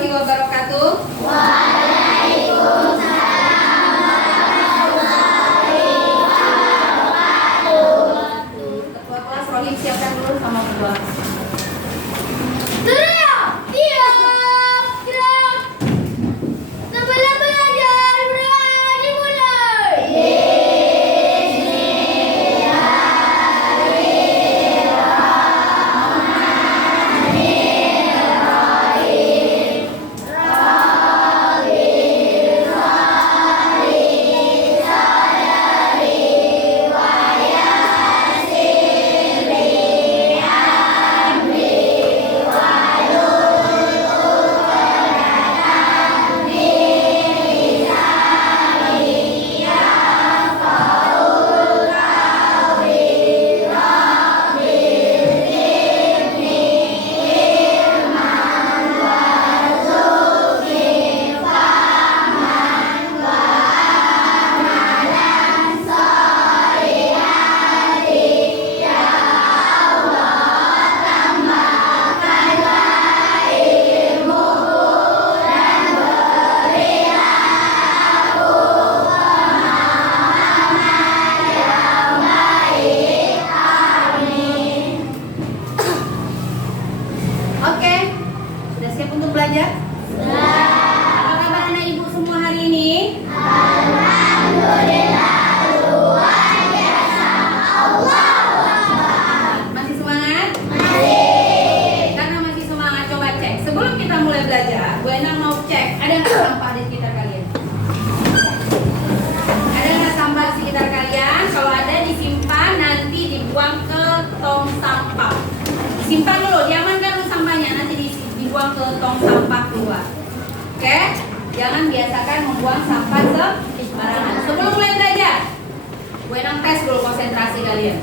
warahmatullahi wabarakatuh. Ketua kelas Rohim siapkan dulu sama berdoa. Simpan dulu, diamankan dulu sampahnya, nanti dibuang ke tong sampah keluar. Oke? Jangan biasakan membuang sampah sembarangan. Sebelum mulai belajar, Bu Enang tes dulu konsentrasi kalian.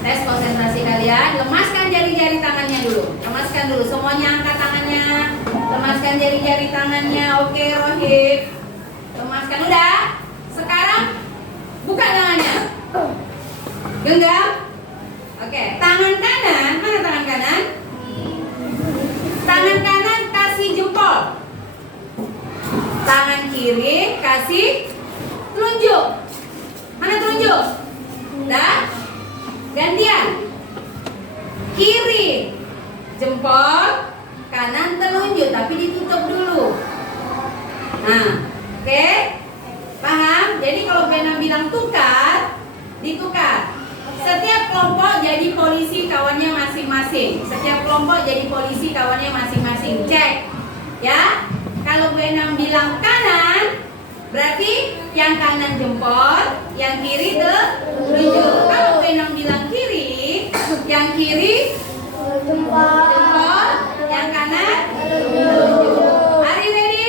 Tes konsentrasi kalian, lemaskan jari-jari tangannya dulu. Lemaskan dulu, semuanya angkat tangannya. Lemaskan jari-jari tangannya. Oke, Rohim. Lemaskan, udah. Sekarang buka tangannya. Genggam. Oke, tangan kanan, mana tangan kanan? Tangan kanan kasih jempol. Tangan kiri kasih telunjuk. Mana telunjuk? Udah? Gantian. Kiri jempol, kanan telunjuk, tapi ditutup dulu. Nah, oke? Paham? Jadi kalau Bena bilang tukar, ditukar. Setiap kelompok jadi polisi kawannya masing-masing. Setiap kelompok jadi polisi kawannya masing-masing. Cek. Ya. Kalau Bu Enang bilang kanan, berarti yang kanan jempol, yang kiri telunjuk. Kalau Bu Enang bilang kiri, yang kiri jempol, yang kanan telunjuk. Are you ready?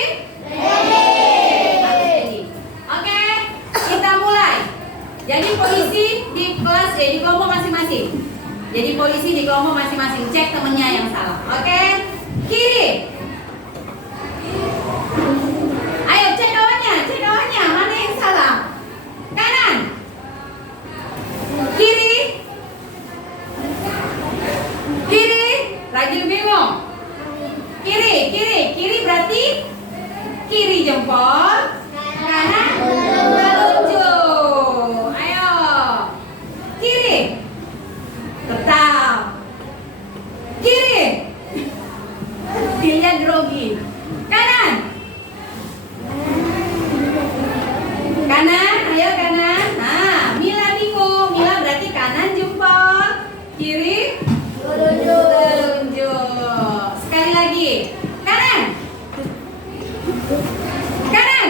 Ready. Oke, kita mulai. Jadi polisi di kelas di kelompok masing-masing. Jadi polisi di kelompok masing-masing. Cek temennya yang salah. Oke? Kiri. Ayo cek kawannya, cek kawannya. Mana yang salah? Kanan. Kiri. Kiri. Lagi bingung. Kiri berarti kiri jempol, kanan telunjuk. Ayo. Kiri. Tetap. Kiri. Dilihat grogi. Kanan. Kanan, ayo kanan. Nah, Mila bingung. Mila berarti kanan jempol, kiri telunjuk. Sekali lagi. Kanan. Kanan.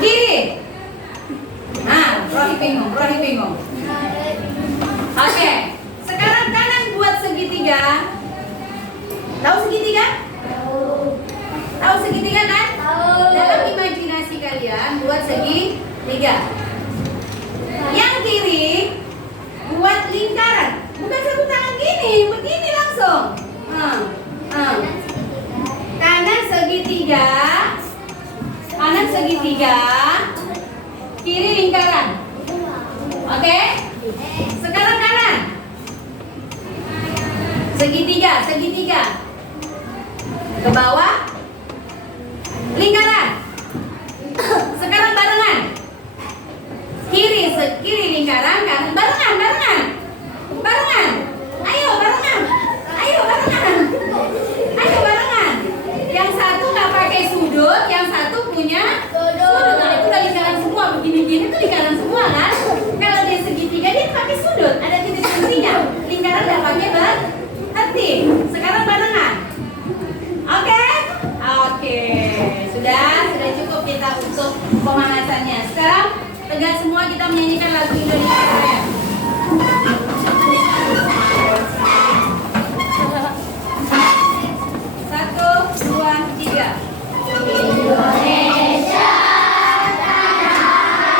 Kiri. Nah, Rohi bingung. Oke. Sekarang kanan buat segitiga. Tahu segitiga? Tahu segitiga kan? Dalam imajinasi kalian buat segitiga. Yang kiri buat lingkaran. Bukan satu tangan gini, begini langsung. Kanan segitiga. Kanan segitiga. Kiri lingkaran. Oke? Sekarang kanan. Segitiga. Ke bawah. Lingkaran. Sekarang barengan. Kiri lingkaran, kanan barengan. Barengan. Ayo barengan. Yang satu nggak pakai sudut, yang satu punya sudut. Nah, itu udah lingkaran semua. Begini-gini itu lingkaran semua kan? Kalau dia segitiga dia pakai sudut, ada titik hentinya. Lingkaran nggak pakai berhenti. Sekarang barengan. Oke. Sudah cukup kita untuk pemanasannya. Sekarang tegak semua kita menyanyikan lagu Indonesia Raya. 1, 2, 3. Indonesia tanah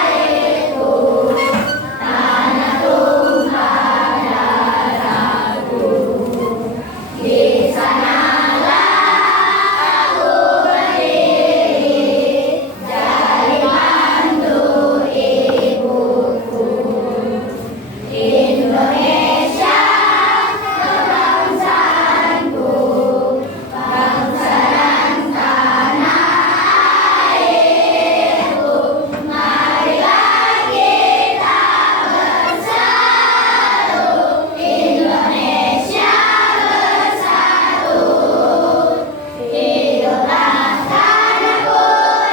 airku, tanah tumpah darahku. Di sanalah aku berdiri, jadi mantu ibuku. Indonesia kebangsaanku, bangsa dan tanah airku. Marilah kita bersatu, Indonesia bersatu. Hiduplah tanahku,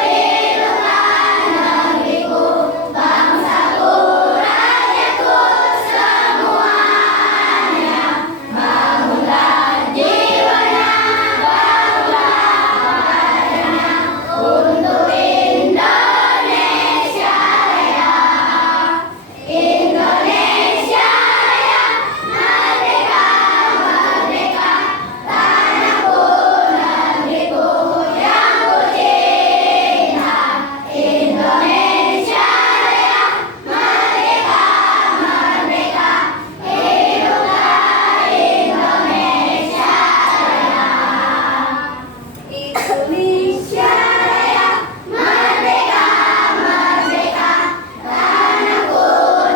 hiduplah negeriku, bangsaku, rakyatku semuanya. Bangunlah jiwanya, bangunlah badannya, untuk Indonesia Raya. Indonesia Raya, merdeka, merdeka, tanahku, negeriku yang ku cinta. Indonesia Raya, merdeka, merdeka, hiduplah Indonesia Raya. Indonesia Raya, merdeka, merdeka, tanahku,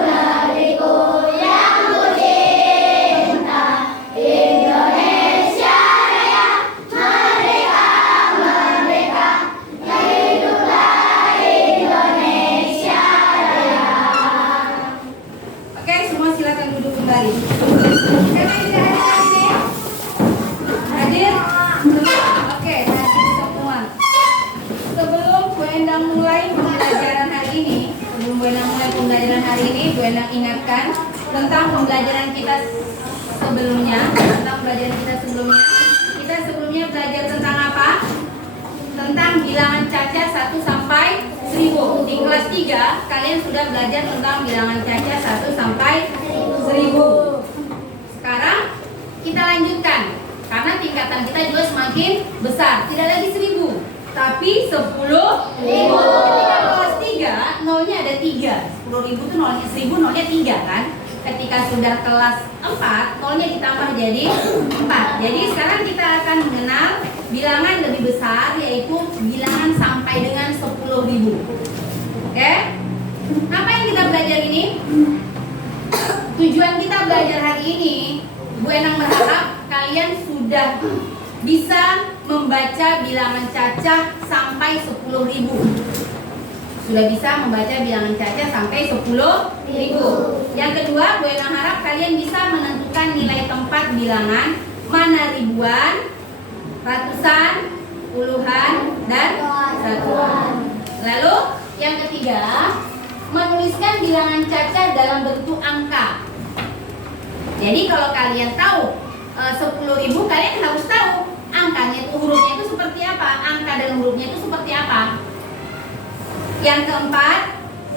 negeriku yang ku cinta. Indonesia Raya, merdeka, merdeka, hiduplah Indonesia Raya. Oke, semua silakan duduk kembali. Siapa yang tidak hadir hari ini? Hadir? Oke, hadir semua. Sebelum Bu Endang mulai pembelajaran hari ini, Bu Endang ingatkan tentang pembelajaran kita sebelumnya. Kita sebelumnya belajar tentang apa? Tentang bilangan caca 1 sampai 1000. Di kelas 3 kalian sudah belajar tentang bilangan caca 1 sampai 1000. Sekarang kita lanjutkan karena tingkatan kita juga semakin besar. Tidak lagi 1000, tapi 10.000. Ketika kelas 3 nolnya ada 3. 10.000 itu nolnya 1000, nolnya 3 kan? Ketika sudah kelas 4 nolnya ditambah jadi 4. Jadi sekarang kita akan mengenal bilangan lebih besar, yaitu bilangan sampai dengan 10.000. Oke? Apa yang kita belajar ini? Tujuan kita belajar hari ini, Bu Endang berharap kalian sudah bisa membaca bilangan cacah sampai 10.000. Sudah bisa membaca bilangan cacah sampai 10.000. Yang kedua, Bu Endang harap kalian bisa menentukan nilai tempat bilangan mana ribuan, ratusan, puluhan, dan satuan. Lalu yang ketiga, menuliskan bilangan cacah dalam bentuk angka. Jadi kalau kalian tahu 10.000, kalian harus tahu angkanya itu, hurufnya itu seperti apa, angka dan hurufnya itu seperti apa. Yang keempat,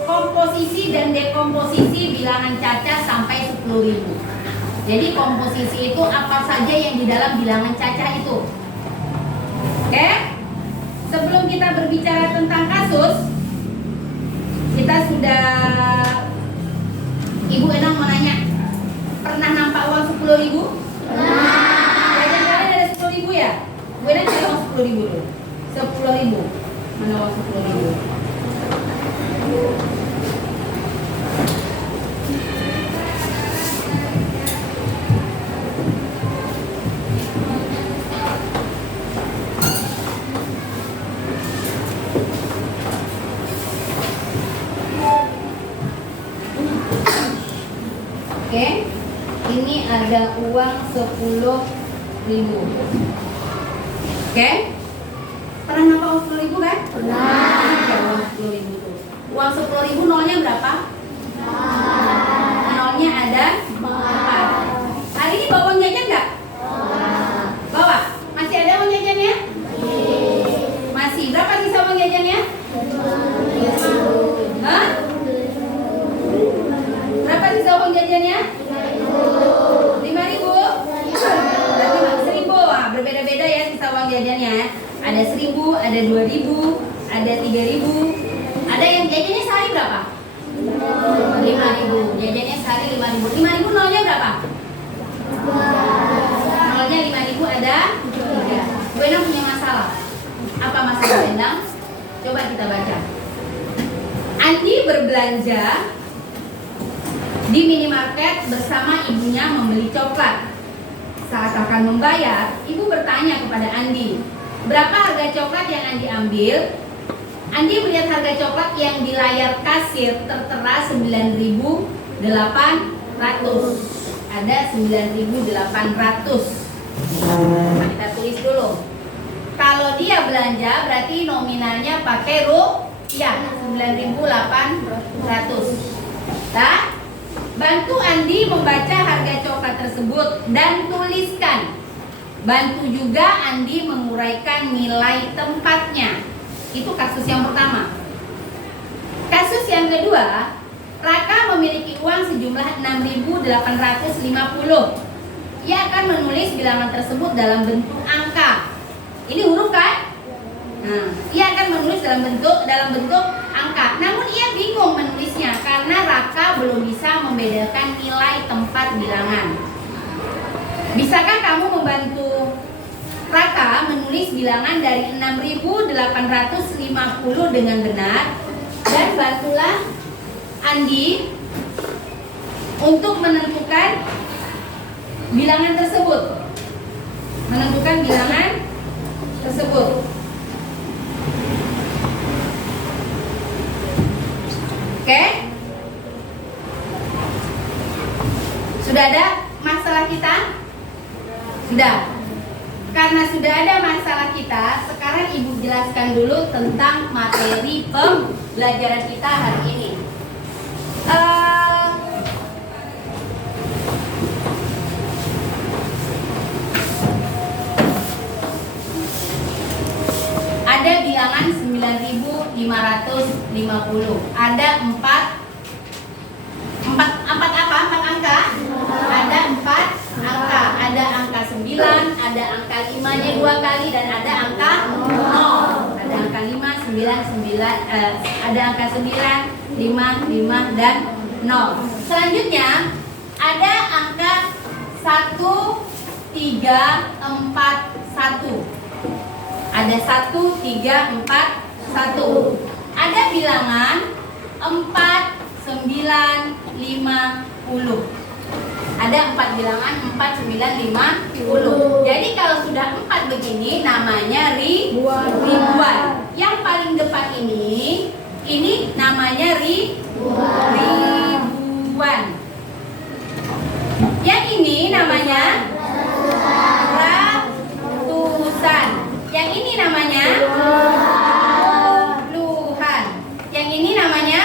komposisi dan dekomposisi bilangan cacah sampai 10.000. Jadi komposisi itu apa saja yang di dalam bilangan cacah itu. Oke? Sebelum kita berbicara tentang kasus, kita sudah, Ibu Endang mau nanya, pernah nampak uang 10.000? Jajan kalian ada 10.000 ya? Bu Endang cari uang 10.000 dulu. 10.000. Mana uang 10.000? uang 10.000. Oke? Pernah nampak uang 10.000 kan? Pernah. Uang 10.000 tuh. Uang 10.000 nolnya berapa? Nolnya ada 4. Hari ini bawa uang jajan nggak? Bawa. Masih ada uang jajannya? Masih. Berapa sisa uang jajannya? Hah? Berapa sisa uang jajannya? 5.000. Berarti 1.000. Wah, berbeda-beda ya sisa uang jajannya. Ada 1.000, ada 2.000, ada 3.000. Ada yang jajannya sehari berapa? 5.000. Jajannya sehari 5.000. 5.000 nolnya berapa? Nolnya 5.000 ada 3. Bu Endang punya masalah. Apa masalah Bu Endang? Coba kita baca. Andi berbelanja di minimarket bersama ibunya membeli coklat. Saat akan membayar, ibu bertanya kepada Andi, berapa harga coklat yang Andi ambil? Andi melihat harga coklat yang di layar kasir tertera 9.800. Ada 9.800. Kita tulis dulu. Kalau dia belanja berarti nominalnya pakai rupiah 9.800. Nah, bantu Andi membaca harga coklat tersebut dan tuliskan. Bantu juga Andi menguraikan nilai tempatnya. Itu kasus yang pertama. Kasus yang kedua, Raka memiliki uang sejumlah 6.850. Ia akan menulis bilangan tersebut dalam bentuk angka. Ini huruf kan? Nah, ia akan menulis dalam bentuk angka. Namun ia bingung menulisnya karena Raka belum bisa membedakan nilai tempat bilangan. Bisakah kamu membantu Raka menulis bilangan dari 6.850 dengan benar? Dan bantulah Andi untuk menentukan bilangan tersebut. Oke? Sudah ada masalah kita? Sudah. Karena sudah ada masalah kita, sekarang Ibu jelaskan dulu tentang materi pembelajaran kita hari ini. Ada bilangan 9.550. Ada 4 angka? Ada 4 angka. Ada angka 9, ada angka 5-nya 2 kali, dan ada angka 0. Ada angka 5, 9, ada angka 9, 5, dan 0. Selanjutnya ada angka 1, 3, 4, 1. Ada 1, 3, 4, 1. Ada bilangan 4, 9, 50. Ada 4 bilangan 4, 9, 50. Jadi kalau sudah 4 begini namanya ribuan. Yang paling depan ini namanya ribuan. Yang ini namanya ratusan. Yang ini namanya puluhan. Yang ini namanya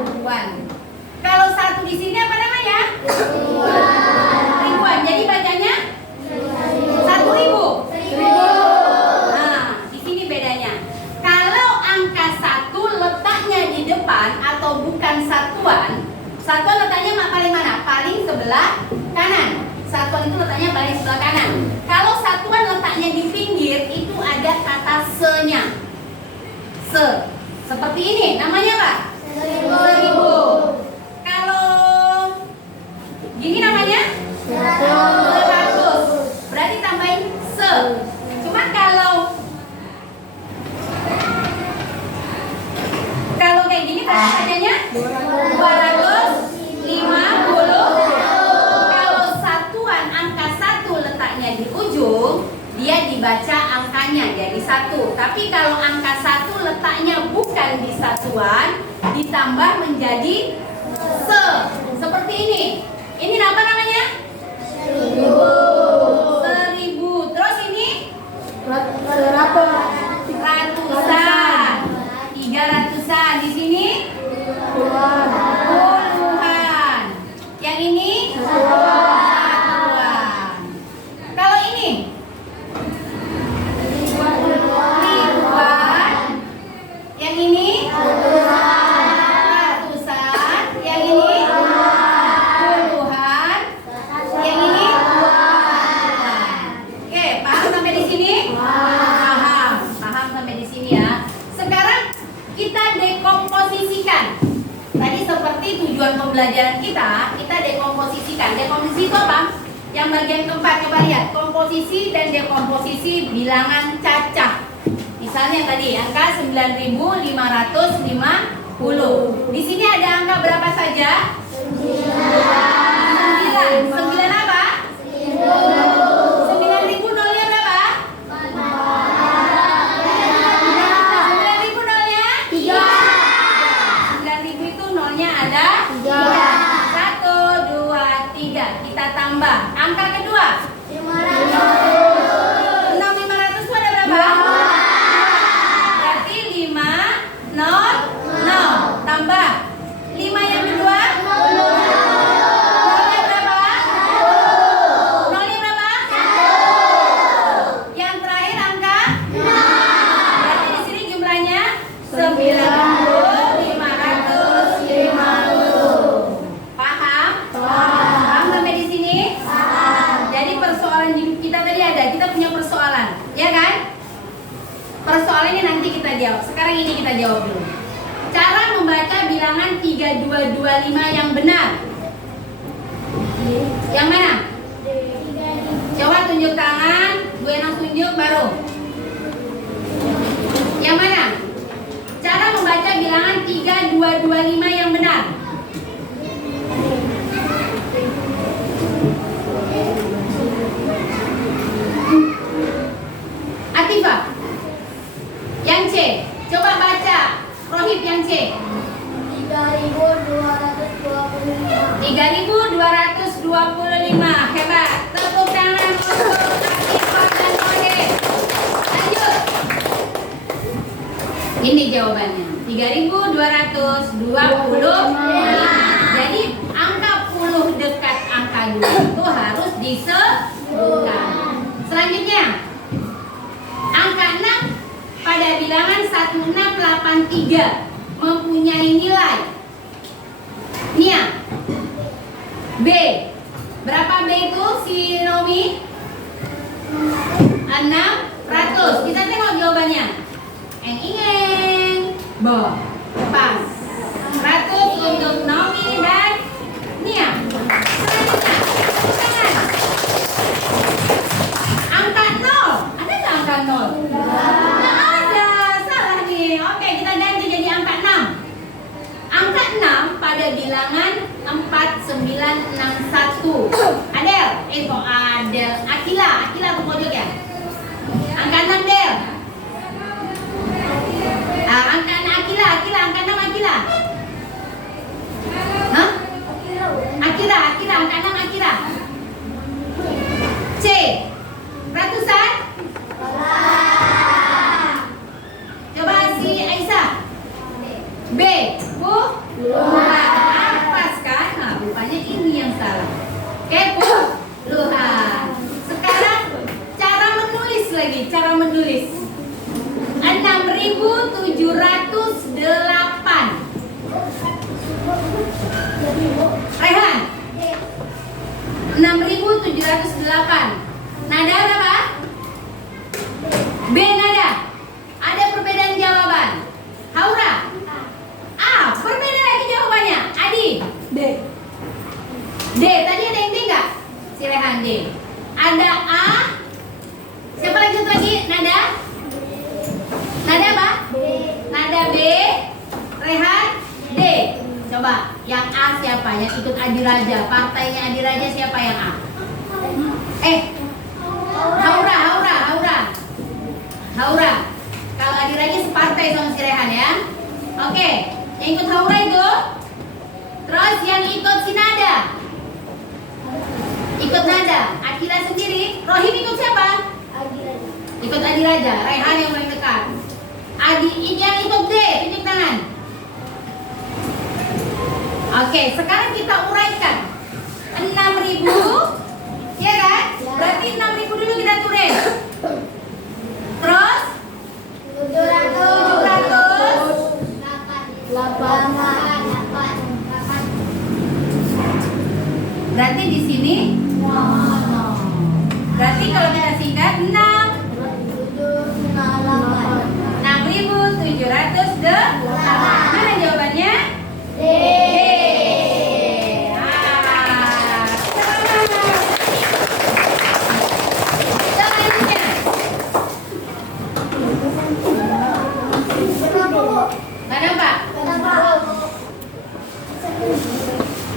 ribuan. Kalau satu di sini apa namanya? Ribuan. Jadi bacanya 1.000. Nah, di sini bedanya. Kalau angka 1 letaknya di depan atau bukan satuan, satuan letaknya paling mana? Paling sebelah kanan. Satuan itu letaknya paling sebelah kanan. Kalau satuan letaknya di pinggir, itu ada kata se-nya. Se. Seperti ini, namanya apa? 1.000. Kalau gini namanya? 100. Berarti tambahin se. Cuma kalau kayak gini berarti bacanya 250. Kalau satuan angka 1 letaknya di ujung, dia dibaca angkanya jadi 1. Tapi kalau angka 1 letaknya bukan di satuan, ditambah menjadi se. Seperti ini. Ini apa namanya? 1000. Terus ini ratusan, 300-an. Di sini puluhan. Yang ini satuan. Kalau ini ribuan. Yang ini ratusan. Yang ini puluhan. Yang ini satuan. Oke, paham sampai di sini? Paham sampai di sini ya. Sekarang kita dekomposisikan. Tadi seperti tujuan pembelajaran kita dekomposisikan. Dekomposisi itu apa? Yang bagian keempat, coba lihat. Komposisi dan dekomposisi bilangan cacah. Misalnya tadi angka 9.550. Di sini ada angka berapa saja? 9. 9 apa? 9.000 nolnya berapa? 9.000 nolnya? 3. 9.000 itu nolnya ada 3. 1, 2, 3. Kita tambah. Angka kedua 6.500 itu ada berapa? Berarti 5, 0, 0. Tambah 5 yang kedua. Nolnya berapa? Nolnya berapa? Yang terakhir angka 6. Berarti di sini jumlahnya 9.550. Paham? Paham sampai di sini? Jadi persoalan hidup kita tadi ada. Kita punya persoalan, ya kan? Persoalannya nanti kita jawab. Sekarang ini kita jawab dulu. Cara membaca bilangan 3225 yang benar. Yang mana? Coba tunjuk tangan. Bu Enang tunjuk baru. Yang mana? Cara membaca bilangan 3225 yang benar. Atifah. Yang C. Coba baca. Rohib yang C. 3.225. Hebat. Tepuk tangan untuk Atifah dan Rohib. Lanjut. Ini jawabannya. 3.225. Jadi angka puluh dekat angka 2 itu harus disebutkan. Selanjutnya angka 6 pada bilangan 1683 mempunyai nilai Nia B. Berapa B itu si Romi? 600. Kita tengok jawabannya. Eng-eng. Bo. Pas. 100 untuk Nomi dan Nia. Selanjutnya tangan. Angka 0. Ada nggak angka 0? Nggak ada. Salah nih. Oke, kita ganti jadi angka 6. Angka 6 pada bilangan 4961. Adel. Kok Adel? Akila ke pojok ya? Angka 6 Del. Angka Akila, angka 6 Akila. Hah? Akira, angka 6 Akira. C. Ratusan? Coba si Aisyah. B. Puluhan. Pas kan? Nah, rupanya ini yang salah. Oke, puluhan. Sekarang cara menulis lagi, cara menulis. 6.708. Rehan. 6.708. Nada berapa? B nada. Ada perbedaan jawaban. Haura. A. Berbeda lagi jawabannya. Adi. D. Tadi ada yang D nggak? Si Rehan D. Ada A. Siapa lanjut lagi? Nada. Nada apa? Nada B. Rehan D. Coba yang A siapa? Yang ikut Adi Raja. Partainya Adi Raja siapa yang A? Haura. Kalau Adi Raja separtai sama si Rehan ya. Oke, yang ikut Haura itu. Terus yang ikut si Nada. Ikut Nada. Rohim ikut siapa? Ikut Adi Raja. Raihan yang paling dekat. Adi yang ikut D, tunjuk tangan. Oke, sekarang kita uraikan. 6.000, ya kan? Berarti 6.000 dulu kita tulis. Terus 700. Berarti di sini berarti kalau kita singkat 6.708. Mana jawabannya? D. Selanjutnya. Mana Pak?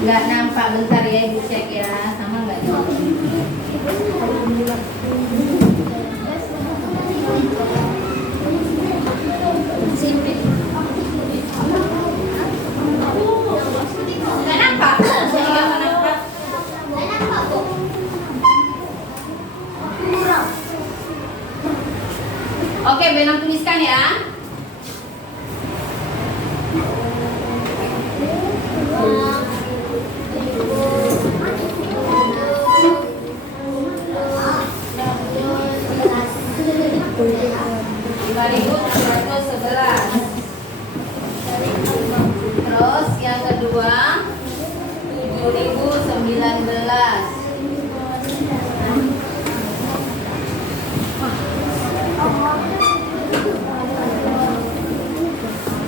Nggak nampak, bentar ya Ibu cek ya, sama nggak jawab. Nggak nampak? Nggak nampak. Oke, Benang tuliskan ya. Terus yang kedua 7.019.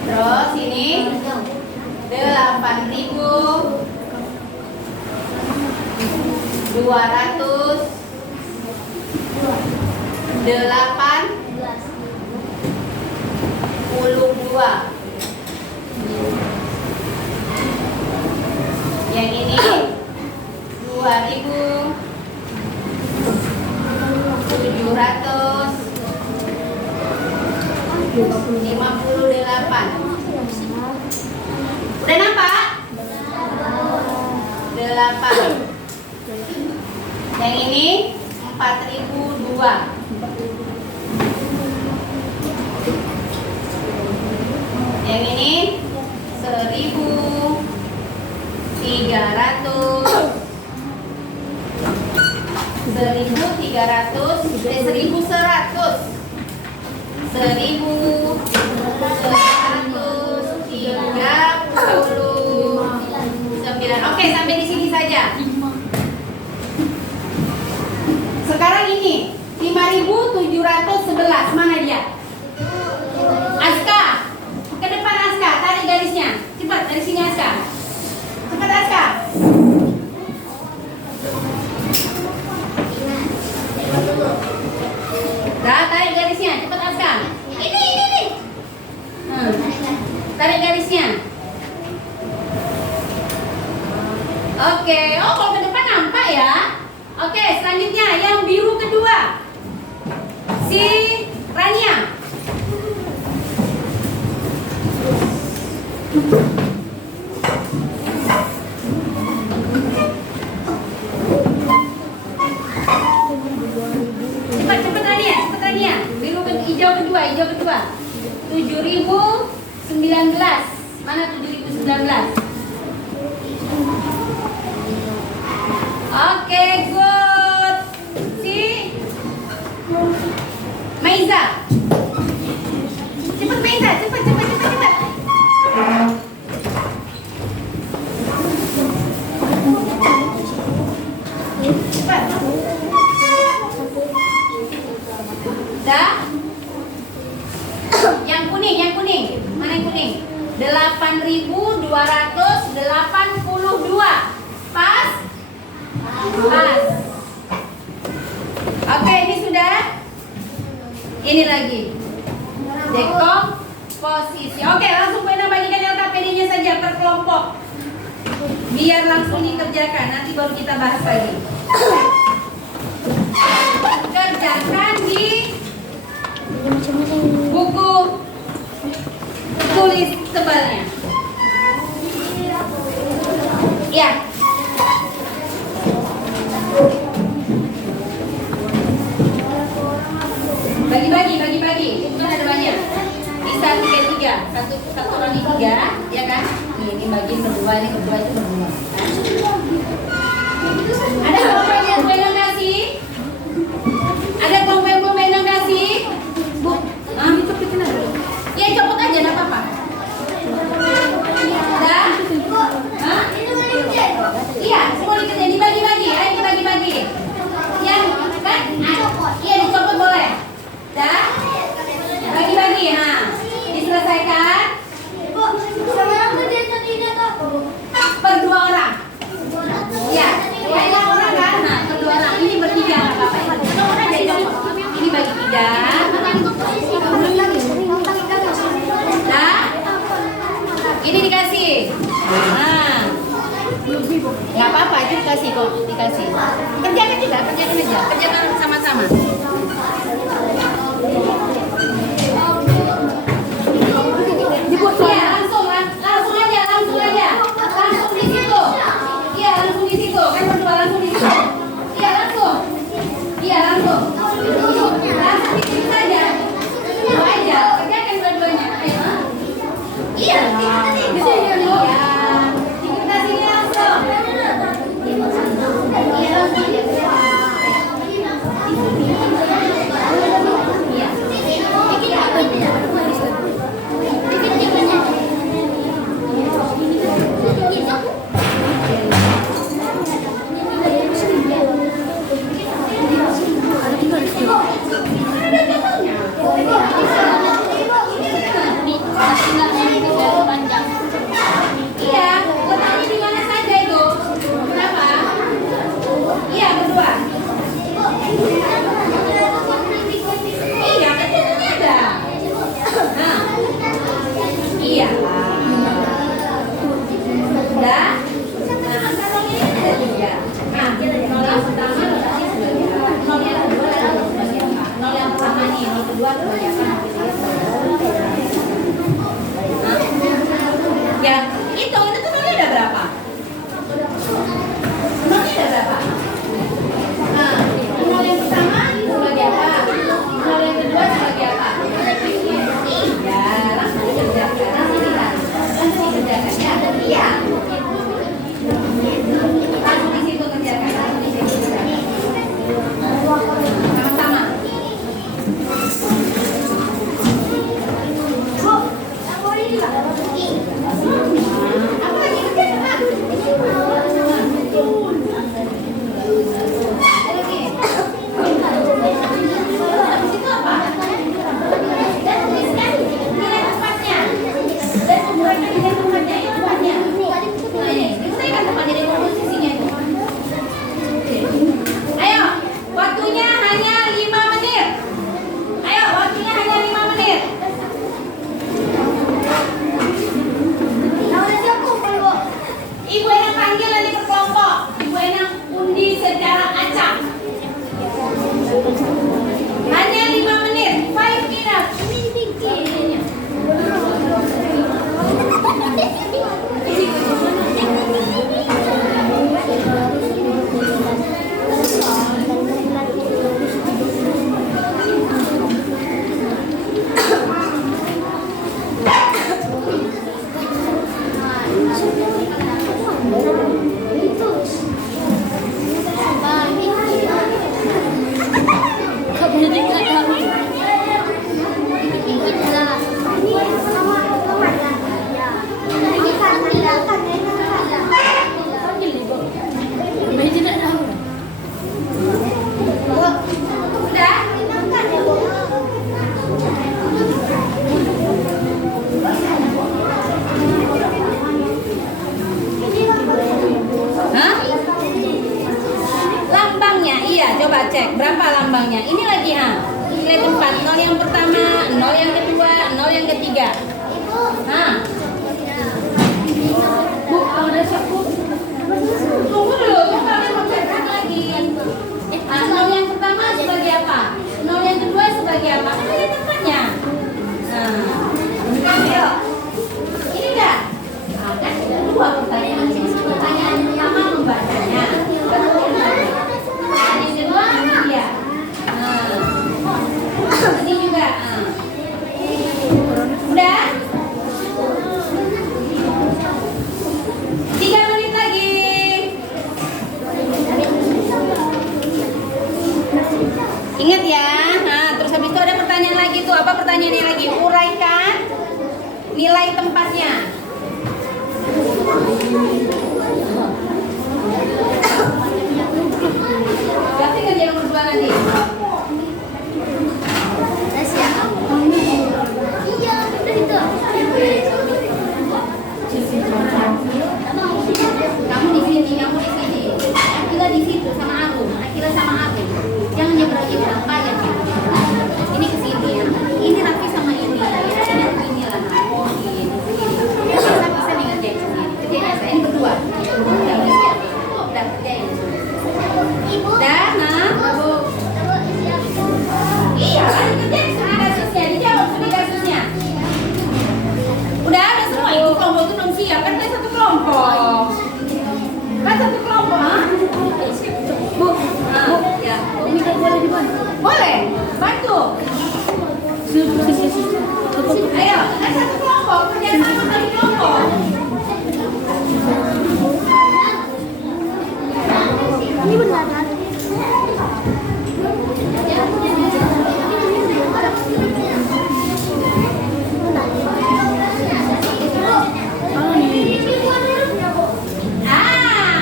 Terus ini 8.282. Yang ini 2.758. Udah nampak? 8. Yang ini 4.002. Yang ini 1.300. 1.139. Oke, sampai di sini saja. Sekarang ini 5.711. Mana dia? Aska, ke depan Aska, tarik garisnya. Cepat dari sini Aska. Cepat Aska. Dah, tarik garisnya, cepat Aska. Ini. Tarik garisnya. Oke, oh kalau ke depan nampak ya. Oke, selanjutnya yang biru kedua. Si Rania. Cepat Rania. Biru hijau kedua. 7.019. Mana 7.019? Oke, good. Si Maiza. Cepat Maiza, cepat. Cepat. Dah? Yang kuning. Mana yang kuning? 8.282. Pas? Pas. Oke, ini sudah. Ini lagi. Dekomposisi. Oke, langsung Bena bagikan LKPD-nya saja per kelompok. Biar langsung dikerjakan. Nanti baru kita bahas lagi. Kerjakan di buku tulis tebalnya. Ya. tiga, satu orang ini tiga, ya kan? Ini bagian berdua, ini berdua, itu berdua. Ada kelompok yang pegang kasih? Ada kelompok yang pegang kasih? Bu, dicopotin aja. Ya copot aja, nggak apa-apa. Dah? Hah? Iya, semua dikerjain, dibagi-bagi, ayo dibagi-bagi. Yang kan? Iya, dicopot boleh. Dah? Bagi-bagi, diselesaikan. Per dua orang. Ya, yang orang kan? Per dua orang. Ini bertiga, nggak apa-apa. Ini bagi tiga. Dah? Ini dikasih. Nggak apa-apa, itu dikasih kok, dikasih. Kerjakan juga, kerjakan aja, kerjakan sama-sama. Iya, langsung aja, langsung di situ. Iya, langsung di situ, kan berdua langsung di situ. Iya, langsung. Langsung di situ saja. Dua aja, kerjakan dua-duanya. Ayo. Iya, di sini. Iya. Kita sini langsung. Iya, langsung. Iya, letaknya di mana saja itu? Berapa? Iya, berdua. Iya, kan jatuhnya ada. Nah, iya. Udah? Nah, angka nolnya ini ada tiga. Nah, nol yang pertama letaknya sebagai apa? Nol yang kedua letaknya sebagai apa? Nol yang pertama nih, nol kedua sebagai apa? Ya, itu tuh nolnya ada berapa? Nolnya ada berapa? Nah, nol yang pertama sebagai apa? Nol yang kedua sebagai apa? Iya, langsung dikerjakan, langsung dikerjakan ya. Iya. Langsung di situ kerjakan, langsung di situ kerjakan. Sama-sama. Apa lagi kerjakan? Habis itu apa? Dan tuliskan nilai tempatnya. Dan kumpulkan nilai tempatnya itu buatnya. Nah ini, diselesaikan tempatnya di posisinya itu. Ayo, waktunya hanya 5 menit. Ayo, waktunya hanya 5 menit. Ibu Enang panggil nanti berkelompok. Ibu Enang undi secara acak. Hanya 5 menit. 5 minutes. Coba cek berapa lambangnya. Ini lagi nilai tempat. Nol yang pertama, nol yang kedua, nol yang ketiga. Bu, kalau udah siap bu, tunggu dulu. Kalian mau cetak lagi. Nol yang pertama sebagai apa? Nol yang kedua sebagai apa? Kan nilai tempatnya. Ayo. Ini enggak? Kan ada dua pertanyaan. Pertanyaan pertama membacanya. Ini juga. Udah? Ingat ya. Nah, terus habis itu ada pertanyaan lagi tuh. Apa pertanyaannya lagi? Uraikan nilai tempatnya. Berarti ngerjain nomor 2 nanti. Iya, udah itu. Kamu di sini. Akila di situ sama aku. Akila sama aku. Jangan nyebrang kayak ini ke sini ya. Ini Raffi sama ini. Ini lah. Oh, ini. Bisa nih ngerjain sendiri. Kerjain ya, saya ini berdua. Udah kerjain. Udah, nah. Iya, dikerjain sama kasusnya. Dijawab sama kasusnya. Udah semua. Itu kelompok itu belum siap. Kan kita satu kelompok. Kan satu kelompok, ha? Bu, ya. Boleh dibantu? Boleh, bantu. Ayo, kan satu kelompok. Kerjaan sama dari kelompok. Ini benar kan?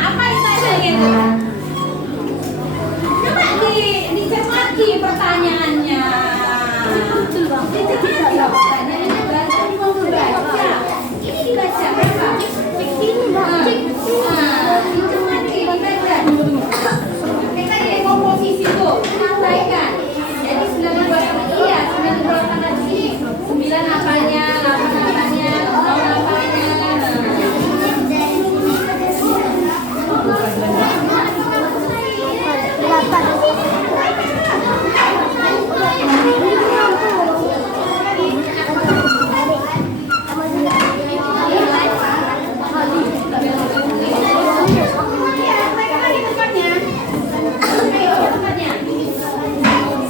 Apa ditanya itu? Coba dicermati pertanyaannya. Dicermati pertanyaannya. Baca. Ini dibaca berapa? Dibaca. Kita lihat komposisi tuh, sampaikan. Jadi 9 berapa? Iya, 9 berapa tadi? 9 apanya, 8 apanya, 0 apanya.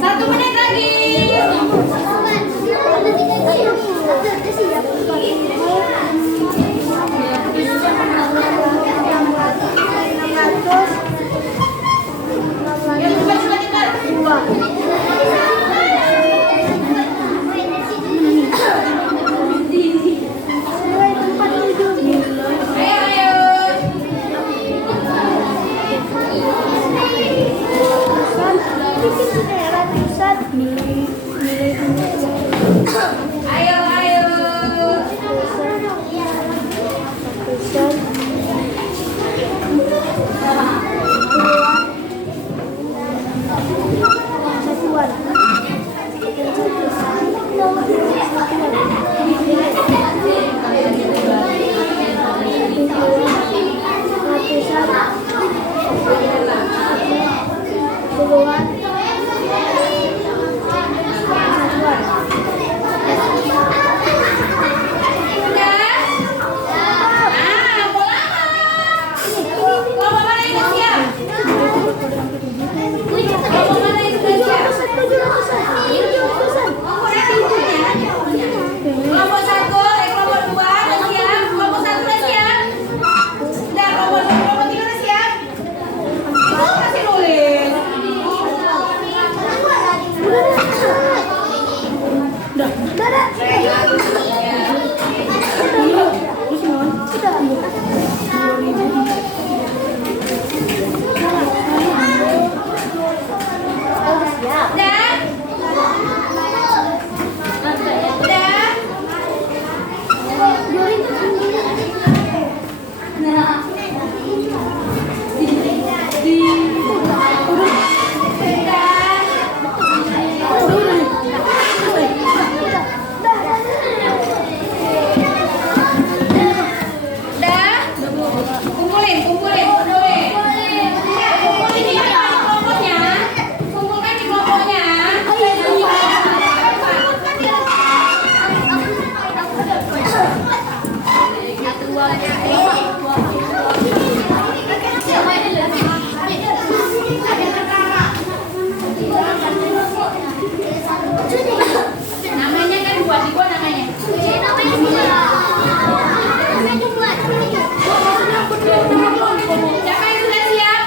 Satu menit lagi. Siapa yang sudah siap?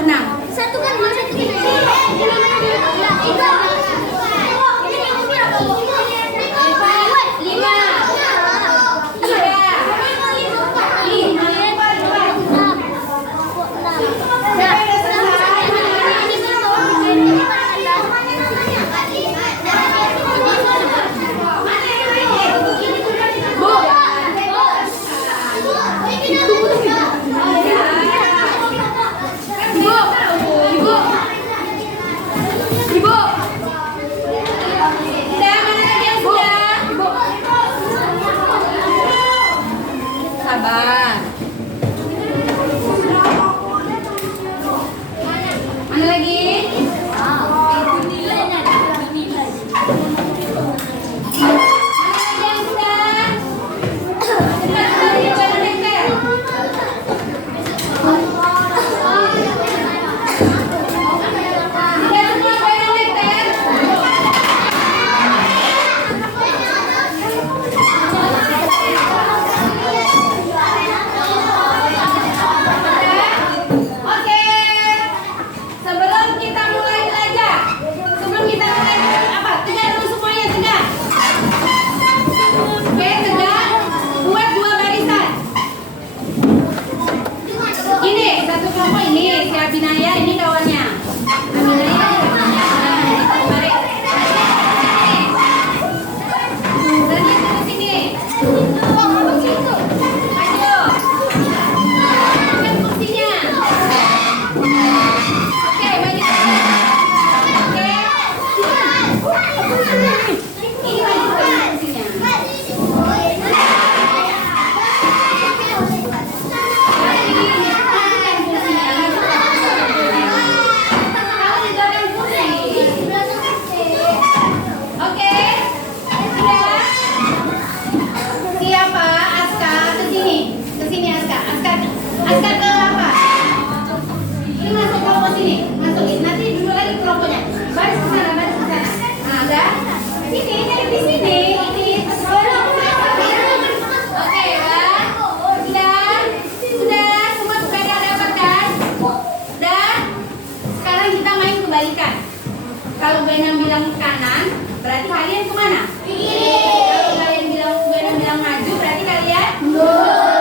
26. Satu kan dua satu kan. Sabar. Mana lagi? Abinaya ini kawannya. Abinaya. Balik. Dan itu ke sini. Maju. Ambil kursinya. Oke, maju. Oke. Ini maju kursinya. Aska ke apa? Ini masuk kelompok sini, masukin. Nanti dulu lagi kelompoknya. Baris ke sana, baris ke sana. Nah, udah. Sini, cari di sini. Ini. Oke, ya. Sudah. Semua sepeda dapat kan? Udah. Sekarang kita main kebalikan. Kalau Benang bilang kanan, berarti kalian kemana? Kalau kalian bilang maju, berarti kalian mundur.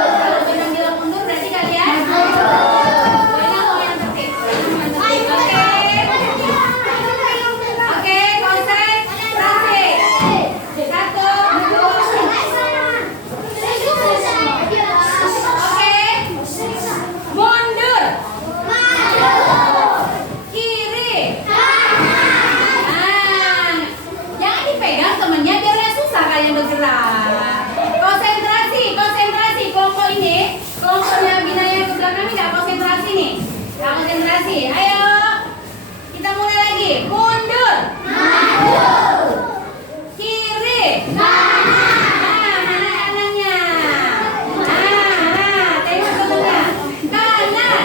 Kelompoknya Binaya ke belakang ini nggak konsentrasi nih. Nggak konsentrasi. Ayo, kita mulai lagi. Mundur. Maju. Kiri. Kanan. Mana kanannya? Tengok temennya. Kanan.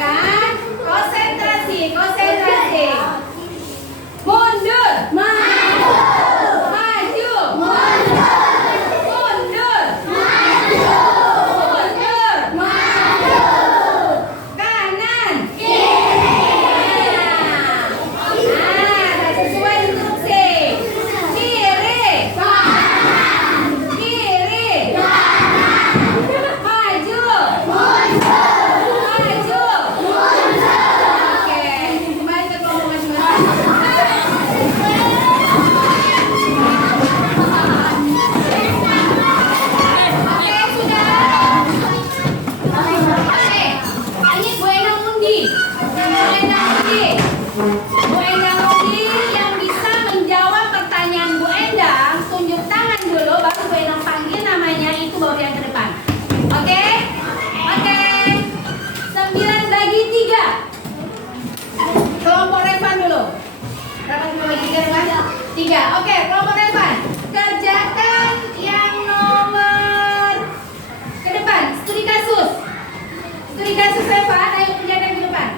Kan? Konsentrasi. Mundur. Maju. Bu Endang Undi yang bisa menjawab pertanyaan Bu Endang, tunjuk tangan dulu, baru Bu Endang panggil namanya, itu baru yang ke depan. Oke? 9 bagi 3. Kelompok Revan dulu. Berapa 9 bagi 3? Oke, kelompok Revan. Kerjakan yang nomor ke depan, studi kasus. Studi kasus Revan, ayo kerjakan ke depan.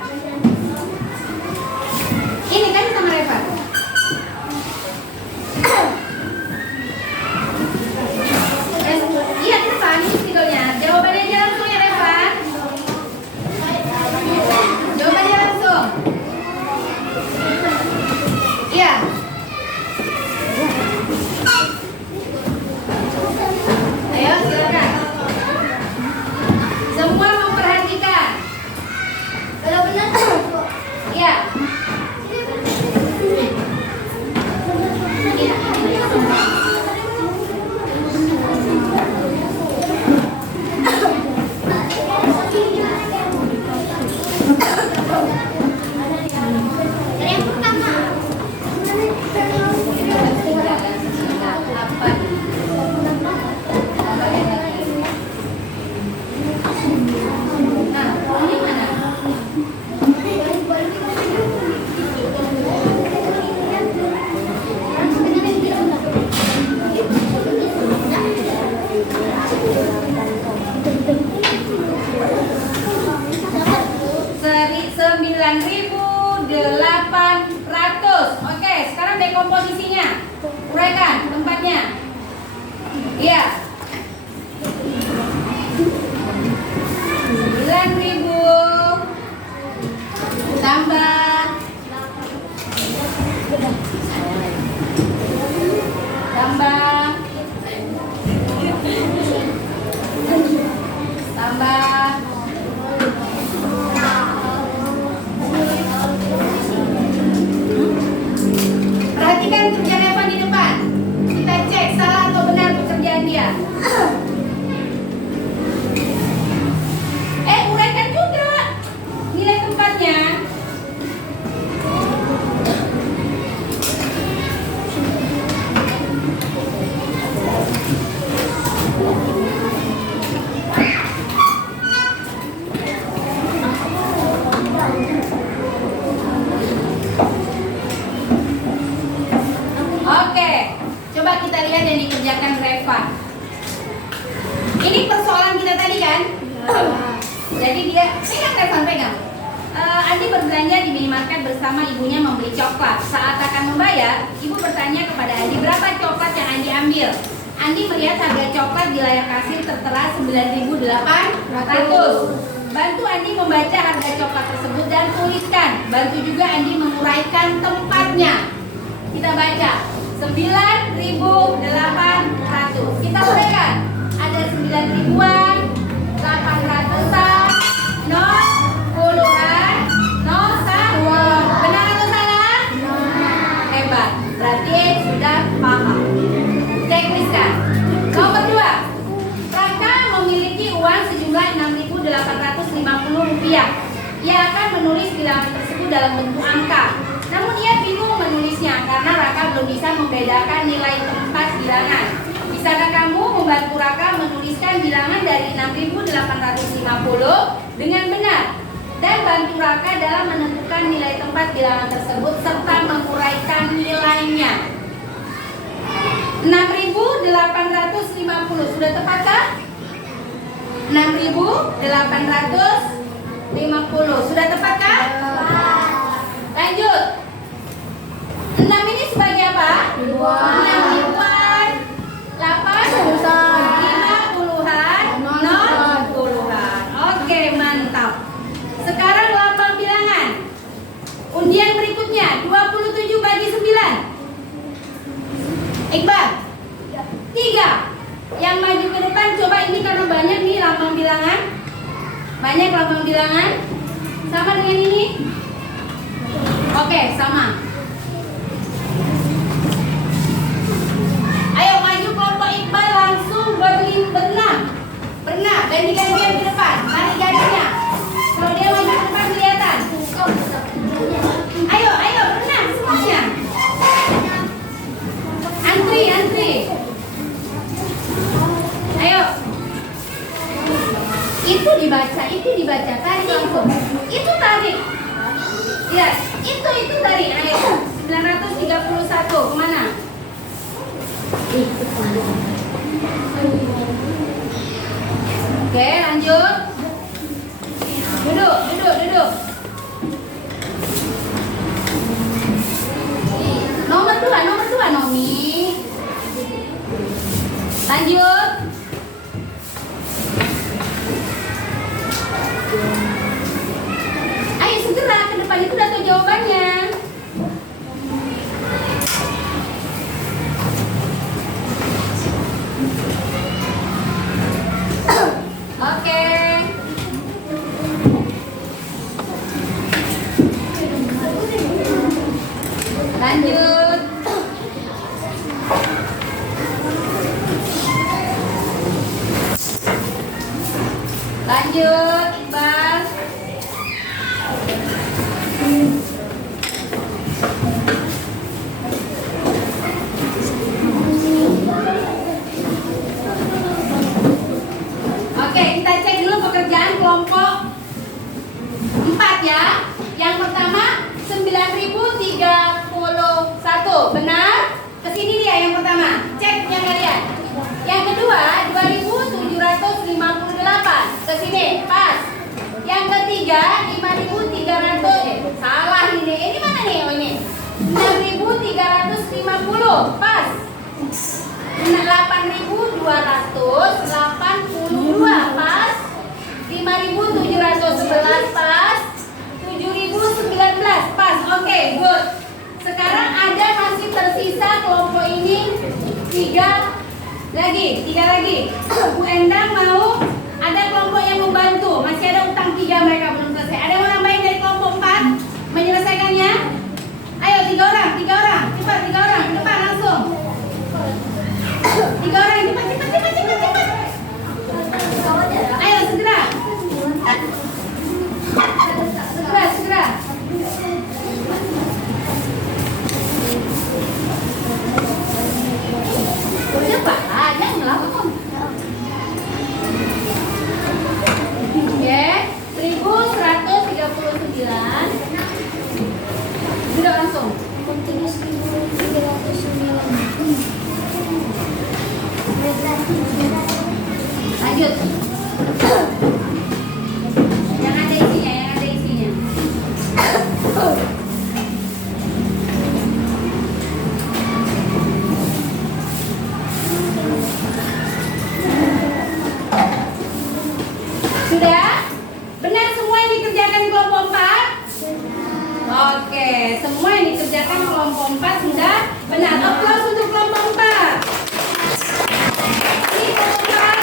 9.800. Oke, sekarang dekomposisinya. Uraikan tempatnya. Iya. 9.000 tambah perhatikan kerjaan Evan di depan. Kita cek salah atau benar pekerjaan dia. Uraikan juga nilai tempatnya. Oke, coba kita lihat yang dikerjakan Reva. Ini persoalan kita tadi kan? Jadi dia pegang. Andi berbelanja di minimarket bersama ibunya membeli coklat. Saat akan membayar, ibu bertanya kepada Andi berapa coklat yang Andi ambil. Andi melihat harga coklat di layar kasir tertera 9.800. Bantu Andi membaca harga coklat tersebut dan tuliskan. Bantu juga Andi menguraikan tempatnya. Kita baca 9.800. Kita uraikan. Ada 9 ribuan, 800-an, 0, puluhan, 0, 1. Benar atau salah? Hebat. Berarti sudah paham. Checklistkan. Nomor 2. Raka memiliki uang sejumlah 6.850 rupiah. Ia akan menulis bilangan tersebut dalam bentuk angka. Namun ia bingung menulisnya karena Raka belum bisa membedakan nilai tempat bilangan. Bisakah kamu membantu Raka menuliskan bilangan dari 6.850 dengan benar? Dan bantu Raka dalam menentukan nilai tempat bilangan tersebut serta menguraikan nilainya. 6.850 sudah tepatkah? 6.850 sudah tepatkah? Lanjut. 6 ini sebagai apa? 6 ribuan, 8 50-an, 0 puluhan. Oke, mantap. Sekarang lambang bilangan. Undian berikutnya 27 bagi 9. Iqbal 3. Yang maju ke depan, coba ini karena banyak nih lambang bilangan. Banyak lambang bilangan. Sama dengan ini? Oke, sama. Ayo maju kelompok Iqbal langsung berenang. Ganti-gantian ke depan. Tarik garisnya. Kalau dia maju ke depan kelihatan. Ayo berenang semuanya. Antri. Ayo. Itu dibaca. Tarik langsung. Itu tarik. Lihat, itu tarik. Ayo. 931 kemana? Oke, lanjut. Duduk. Nomor dua, Nomi. Lanjut. Ayo segera ke depan, itu udah tahu jawabannya. Oke. Lanjut. Iqbal. Oke, kita cek dulu pekerjaan kelompok 4 ya. Yang pertama 9.031. Benar? Kesini dia yang pertama. Cek yang kalian. Yang kedua 2.758. Kesini, pas. Yang ketiga 5.300. 8.050 pas. 8.282 pas. 5.711 pas. 7.019 pas. Oke, good. Sekarang ada masih tersisa kelompok ini 3 lagi. Bu Endang mau, ada kelompok yang membantu. Masih ada utang 3 mereka belum selesai. Ada yang mau nambahin dari kelompok 4 menyelesaikannya? Ayo 3 orang. Cepat 3 orang ke depan langsung. 3 orang cepat. Ayo segera. Cepat, jangan melakukan. Oke, 1.139. Sudah langsung. Lanjut. Yang ada isinya. Sudah? Benar semua yang dikerjakan kelompok 4? Oke, semua yang dikerjakan kelompok 4 sudah benar. Aplaus untuk kelompok 4. Ini kelompok 4.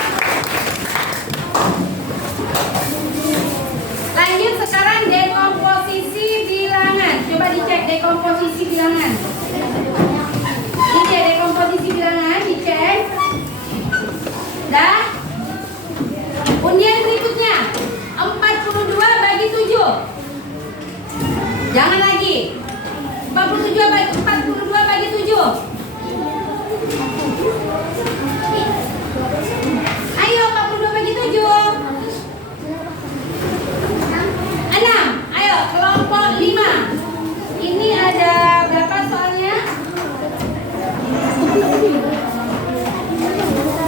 Lanjut sekarang dekomposisi bilangan. Coba dicek dekomposisi bilangan. Ini dia dekomposisi bilangan, dicek. Dah. Undian berikutnya 42 bagi 7. Jangan lagi. 42 bagi 7. Ayo 42 bagi 7. 6. Ayo kelompok 5. Ini ada berapa soalnya?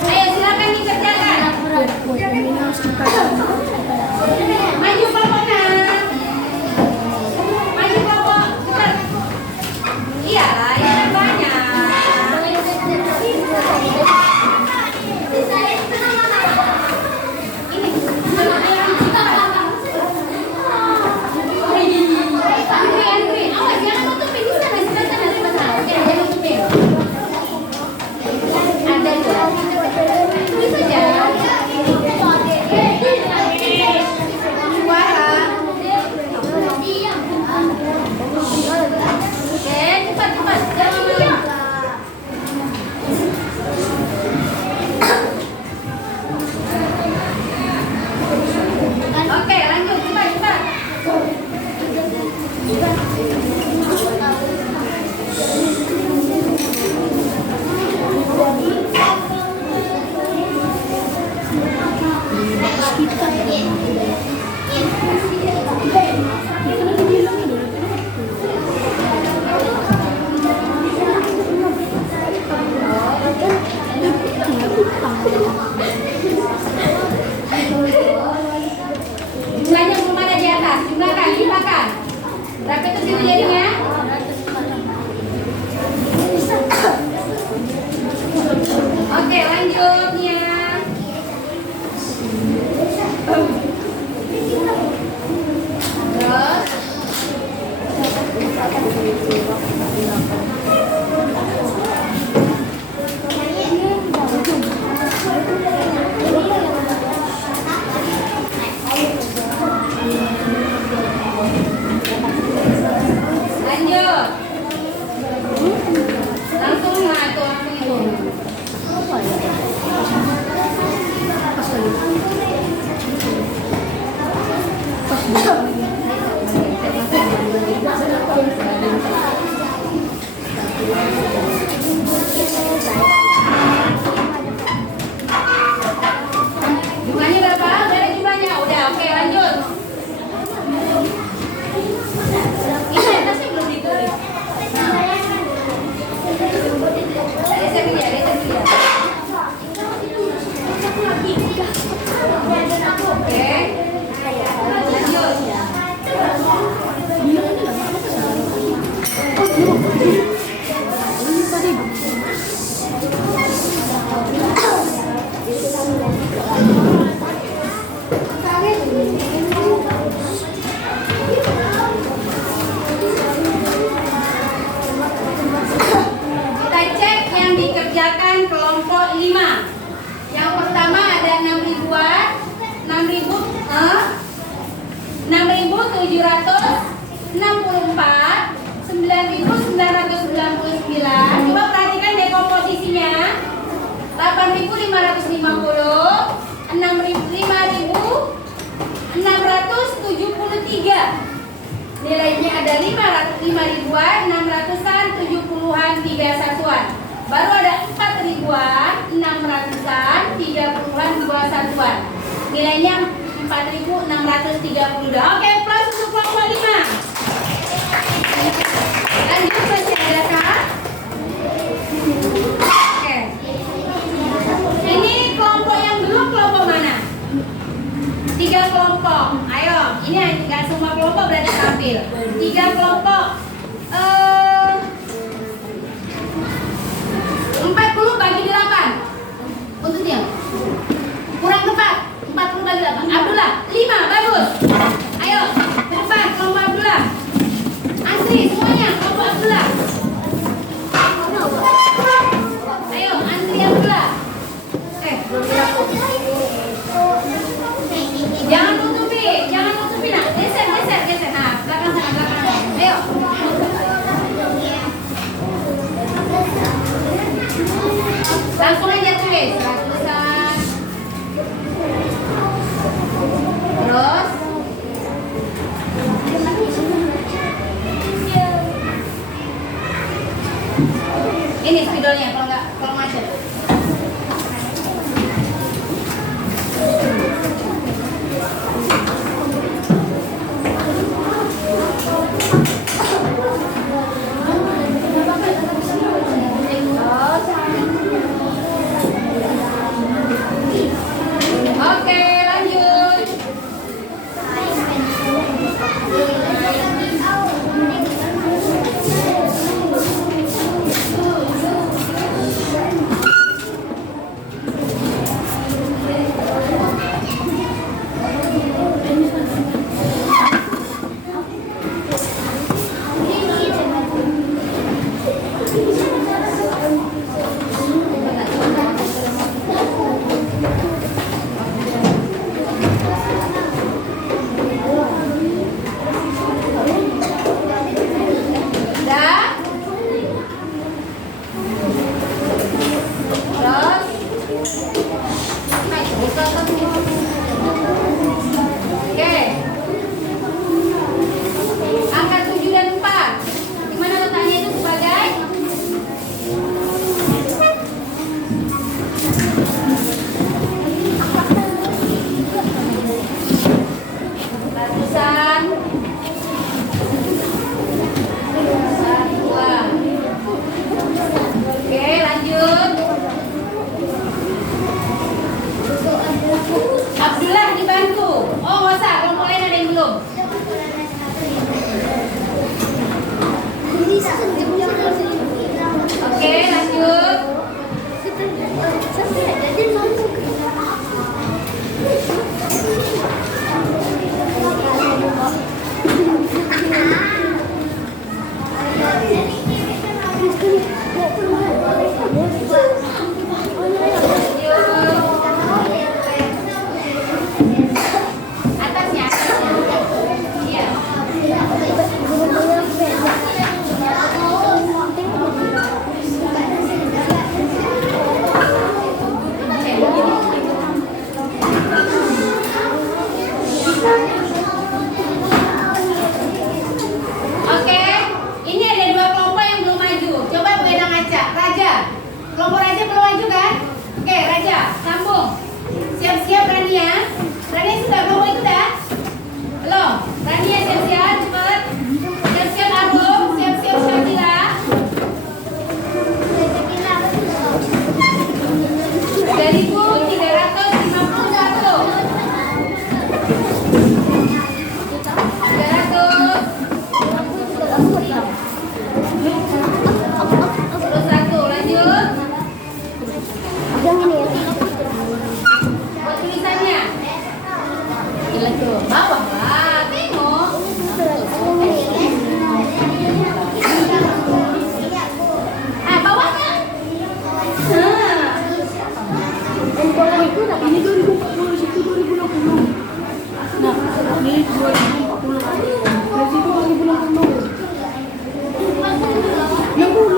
Ayo silakan dikerjakan. Maju kelompok 6. Maju kelompok. Cepat. Iyalah, ya banyak. Ini. Awas jangan tutupin di sana, sebelah sana. Oke, jangan tutupin. Ada dua. Tulis saja. Suara. Oke, cepat. Jangan malu. Oke, lanjut. Cepat. Jumlahnya belum ada di atas. Jumlahkan, limpahkan. Berapa itu sini jadinya? Oke, lanjutnya. Terus lanjut. Langsung ngatur itu. Jumlahnya berapa? Udah ada jumlahnya. Udah, oke lanjut. Ini atasnya belum ditulis. Geser dia. Oke. Lanjut. Nilainya ada 5 ribuan, 600-an, 70-an, 3 satuan. Baru ada 4 ribuan, 600-an, 30-an, 2 satuan. Nilainya 4.632. Oke, plus untuk kelompok 5. Lanjut, masih ada kah? Oke. Ini kelompok yang belum, kelompok mana? 3 kelompok. Ayo, ini nggak semua kelompok berarti tampil. 3 kelompok. 40 bagi 8. Untuk dia. Kurang tepat. 40 bagi 8. Abdullah, 5, bagus. Ayo, ke depan kelompok Abdullah. Antri semuanya kelompok Abdullah. Ayo, antri Abdullah. Jangan tutupi nak. Geser. Nah, belakang sana. Ayo. Langsung aja tulis ratusan. Terus ini spidolnya kalau macet. Oke, lanjut. Kelompok Raja belum maju kan? Oke, Raja, sambung. Siap-siap Rania. Rania sudah, kelompok itu dah? Belum? Rania siap-siap, cepet. Siap-siap Arum, siap-siap Syakila. 60.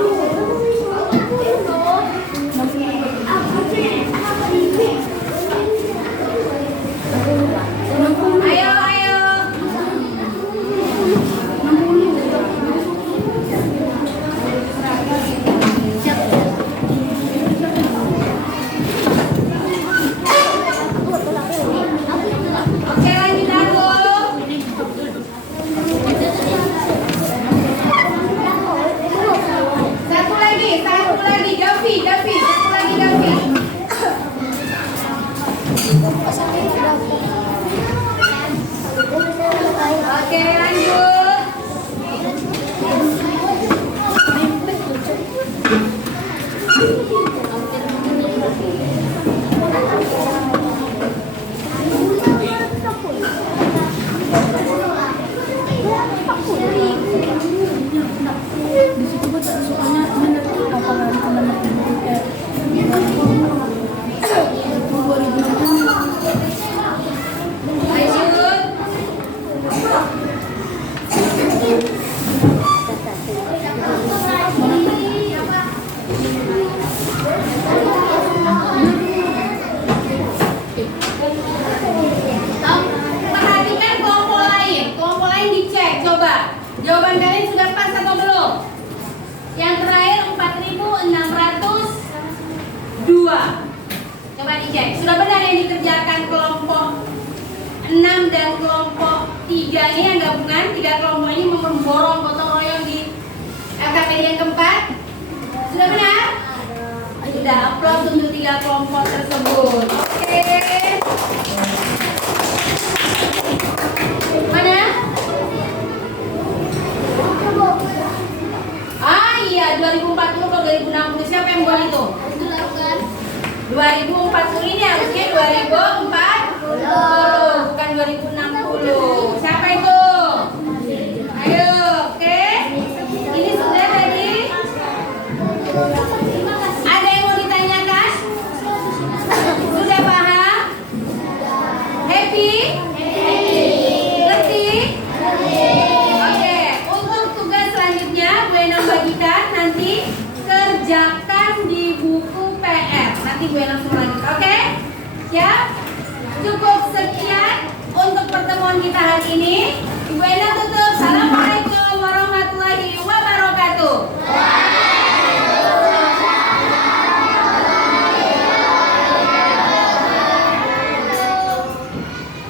Oke, lanjut. Di situ gue sukanya menerima apalagi anak-anak kayak 2006. Lanjut. Perhatikan kelompok lain. Kelompok lain dicek. Coba. Jawaban kalian sudah pas atau belum? Yang terakhir 4.602. Coba dicek. Sudah benar yang dikerjakan kelompok 6 dan kelompok 3 ini yang gabungan. 3 kelompok ini memborong gotong royong di LKPD yang keempat. Sudah benar? Sudah upload untuk 3 kelompok tersebut. Oke.